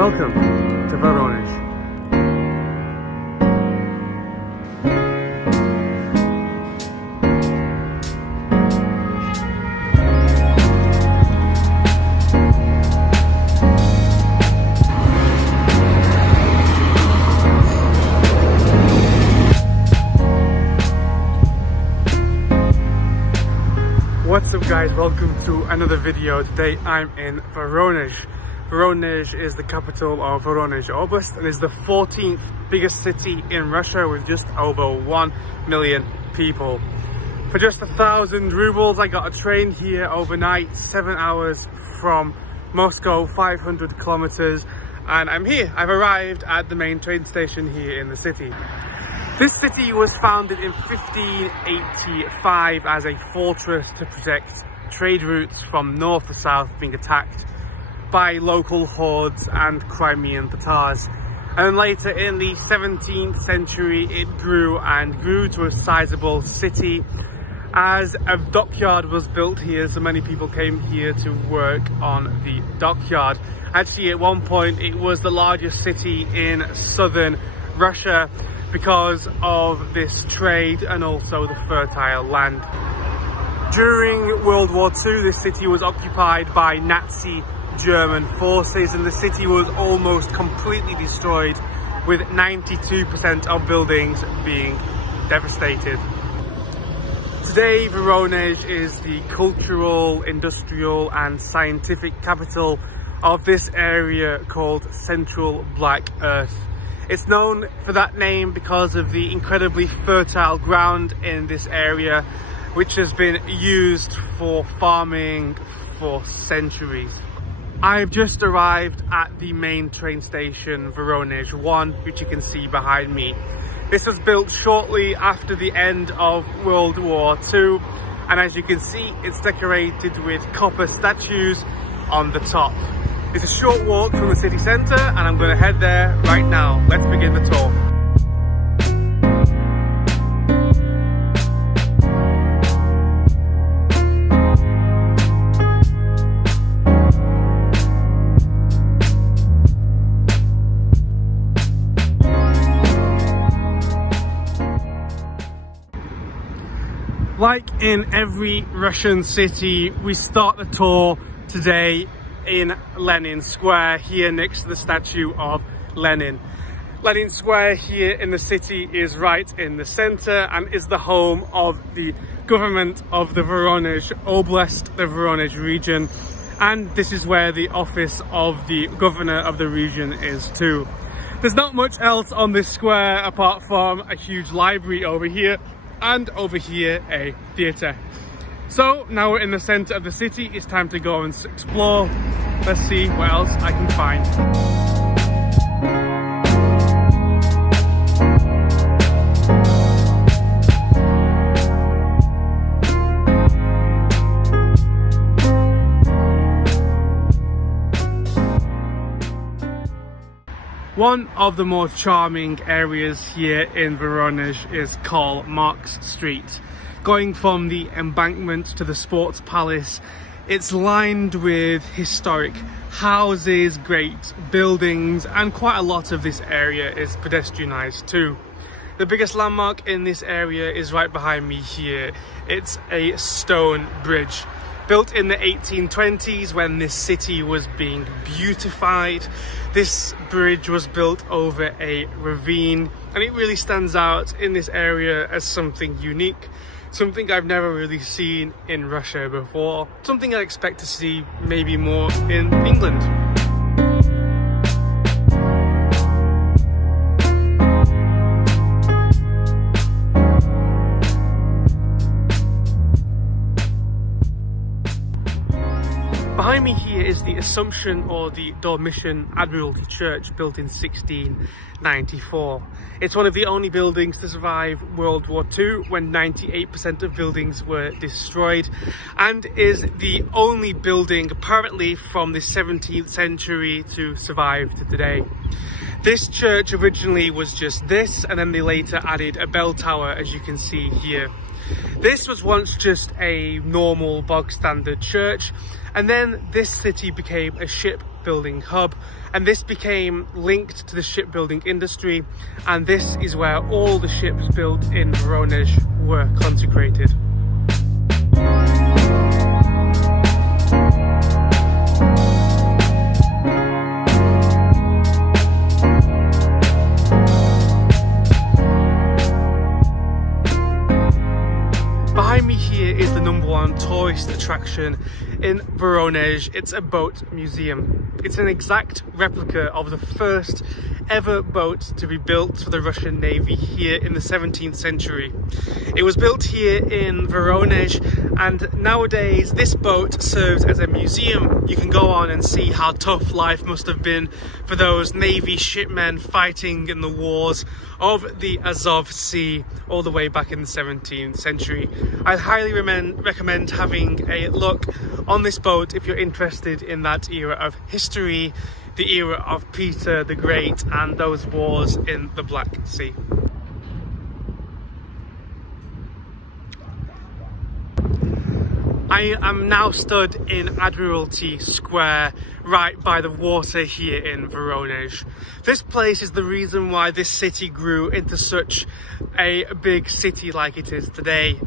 Welcome to Voronezh. What's up guys, welcome to another video. Today I'm in Voronezh. Voronezh is the capital of Voronezh Oblast and is the 14th biggest city in Russia with just over 1 million people. For just 1,000 rubles I got a train here overnight, 7 hours from Moscow, 500 kilometers, and I'm here. I've arrived at the main train station here in the city. This city was founded in 1585 as a fortress to protect trade routes from north to south being attacked by local hordes and Crimean Tatars. And then later in the 17th century it grew and grew to a sizable city as a dockyard was built here, so many people came here to work on the dockyard. Actually, at one point it was the largest city in southern Russia because of this trade and also the fertile land. During World War II, this city was occupied by Nazi German forces and the city was almost completely destroyed, with 92% of buildings being devastated. Today, Voronezh is the cultural, industrial and scientific capital of this area called Central Black Earth. It's known for that name because of the incredibly fertile ground in this area, which has been used for farming for centuries. I've just arrived at the main train station, Voronezh 1, which you can see behind me. This was built shortly after the end of World War II, and as you can see, it's decorated with copper statues on the top. It's a short walk from the city centre and I'm going to head there right now. Let's begin the tour. Like in every Russian city, we start the tour today in Lenin Square, here next to the statue of Lenin. Lenin Square here in the city is right in the center and is the home of the government of the Voronezh Oblast, the Voronezh region, and this is where the office of the governor of the region is too. There's not much else on this square apart from a huge library over here and over here a theatre. So now we're in the center of the city, it's time to go and explore. Let's see what else I can find. One of the more charming areas here in Voronezh is Karl Marx Street. Going from the embankment to the Sports Palace, it's lined with historic houses, great buildings, and quite a lot of this area is pedestrianised too. The biggest landmark in this area is right behind me here. It's a stone bridge. Built in the 1820s when this city was being beautified. This bridge was built over a ravine and it really stands out in this area as something unique. Something I've never really seen in Russia before. Something I expect to see maybe more in England. Behind me here is the Assumption or the Dormition Admiralty Church, built in 1694. It's one of the only buildings to survive World War II when 98% of buildings were destroyed, and is the only building apparently from the 17th century to survive to today. This church originally was just this, and then they later added a bell tower, as you can see here. This was once just a normal bog standard church, and then this city became a ship shipbuilding hub, and this became linked to the shipbuilding industry, and this is where all the ships built in Voronezh were consecrated. Behind me here is the #1 tourist attraction in Voronezh. It's a boat museum. It's an exact replica of the first ever boat to be built for the Russian Navy here in the 17th century. It was built here in Voronezh, and nowadays this boat serves as a museum. You can go on and see how tough life must have been for those Navy shipmen fighting in the wars of the Azov Sea all the way back in the 17th century. I highly recommend having a look on this boat if you're interested in that era of history, the era of Peter the Great and those wars in the Black Sea. I am now stood in Admiralty Square, right by the water here in Voronezh. This place is the reason why this city grew into such a big city like it is today,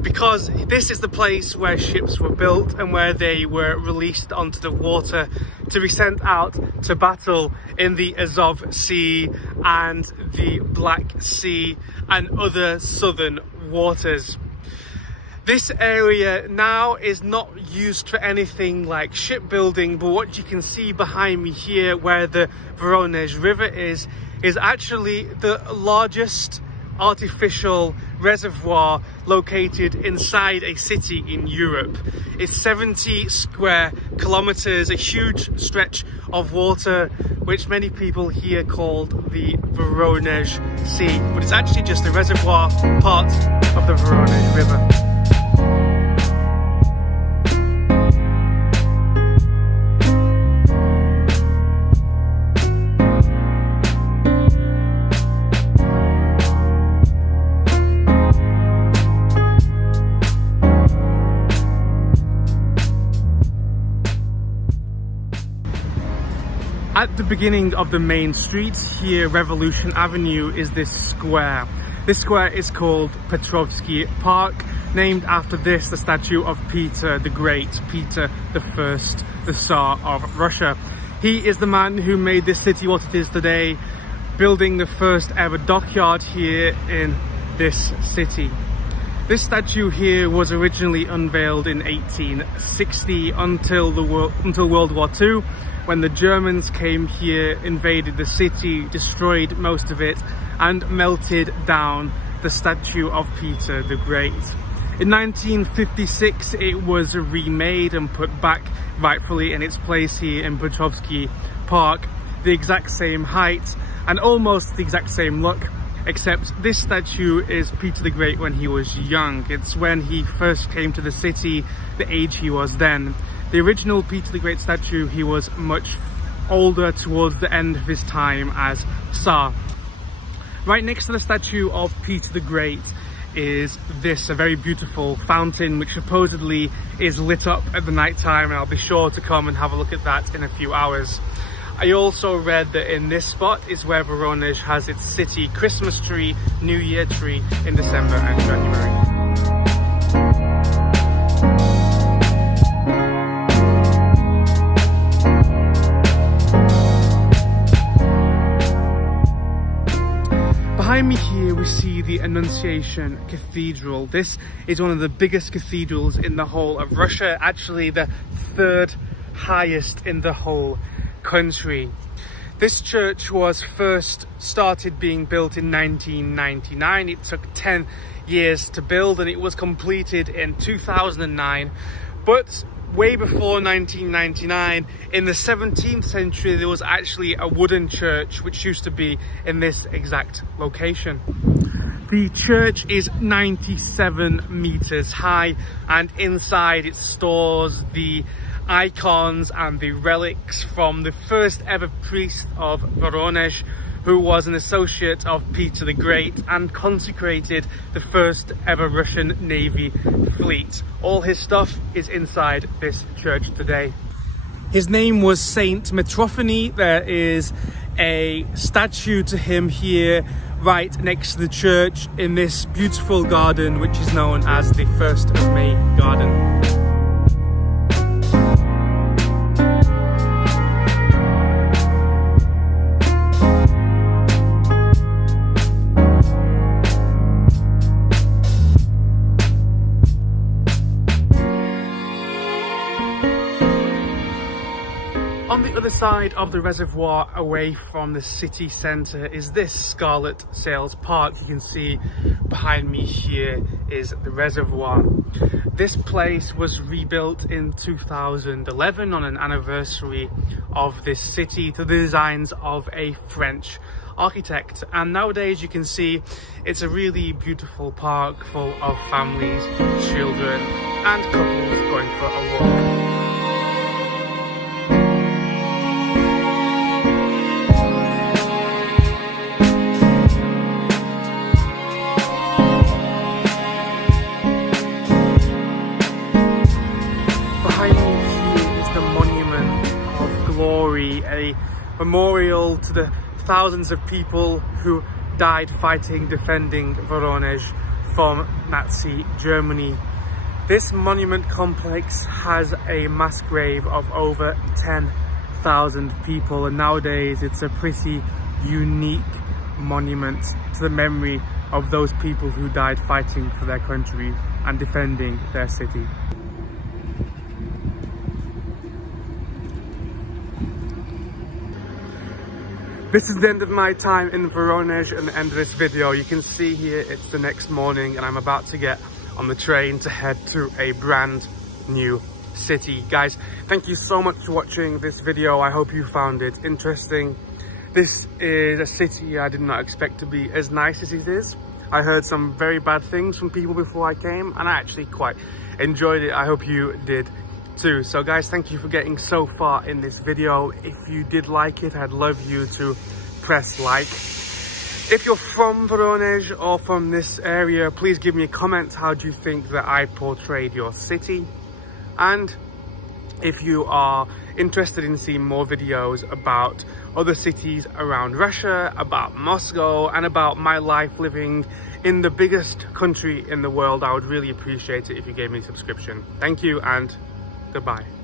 because this is the place where ships were built and where they were released onto the water to be sent out to battle in the Azov Sea and the Black Sea and other southern waters. This area now is not used for anything like shipbuilding, but what you can see behind me here, where the Voronezh River is actually the largest artificial reservoir located inside a city in Europe. It's 70 square kilometers, a huge stretch of water, which many people here called the Voronezh Sea, but it's actually just a reservoir part of the Voronezh River. At the beginning of the main street here, Revolution Avenue, is this square. This square is called Petrovsky Park, named after the statue of Peter the Great, Peter the First, the Tsar of Russia. He is the man who made this city what it is today, building the first ever dockyard here in this city. This statue here was originally unveiled in 1860 until World War II, when the Germans came here, invaded the city, destroyed most of it, and melted down the statue of Peter the Great. In 1956, it was remade and put back rightfully in its place here in Petrovsky Park, the exact same height and almost the exact same look, except this statue is Peter the Great when he was young. It's when he first came to the city, the age he was then. The original Peter the Great statue, he was much older towards the end of his time as Tsar. Right next to the statue of Peter the Great is this, a very beautiful fountain which supposedly is lit up at the night time, and I'll be sure to come and have a look at that in a few hours. I also read that in this spot is where Voronezh has its city Christmas tree, New Year tree in December and January. Behind me here we see the Annunciation Cathedral. This is one of the biggest cathedrals in the whole of Russia, actually the third highest in the whole country. This church was first started being built in 1999. It took 10 years to build and it was completed in 2009. But way before 1999, in the 17th century, there was actually a wooden church which used to be in this exact location. The church is 97 meters high, and inside it stores the icons and the relics from the first ever priest of Voronezh, who was an associate of Peter the Great and consecrated the first ever Russian Navy fleet. All his stuff is inside this church today. His name was Saint Mitrophany. There is a statue to him here right next to the church in this beautiful garden, which is known as the 1st of May garden. On the other side of the reservoir, away from the city centre, is this Scarlet Sails Park. You can see behind me here is the reservoir. This place was rebuilt in 2011 on an anniversary of this city to the designs of a French architect, and nowadays you can see it's a really beautiful park full of families, children and couples going for a walk. A memorial to the thousands of people who died fighting, defending Voronezh from Nazi Germany. This monument complex has a mass grave of over 10,000 people, and nowadays it's a pretty unique monument to the memory of those people who died fighting for their country and defending their city. This is the end of my time in Voronezh and the end of this video. You can see here it's the next morning and I'm about to get on the train to head to a brand new city. Guys, thank you so much for watching this video. I hope you found it interesting. This is a city I did not expect to be as nice as it is. I heard some very bad things from people before I came and I actually quite enjoyed it. I hope you did too. So guys, thank you for getting so far in this video. If you did like it, I'd love you to press like. If you're from Voronezh or from this area, please give me a comment. How do you think that I portrayed your city? And if you are interested in seeing more videos about other cities around Russia, about Moscow, and about my life living in the biggest country in the world, I would really appreciate it if you gave me a subscription. Thank you and goodbye.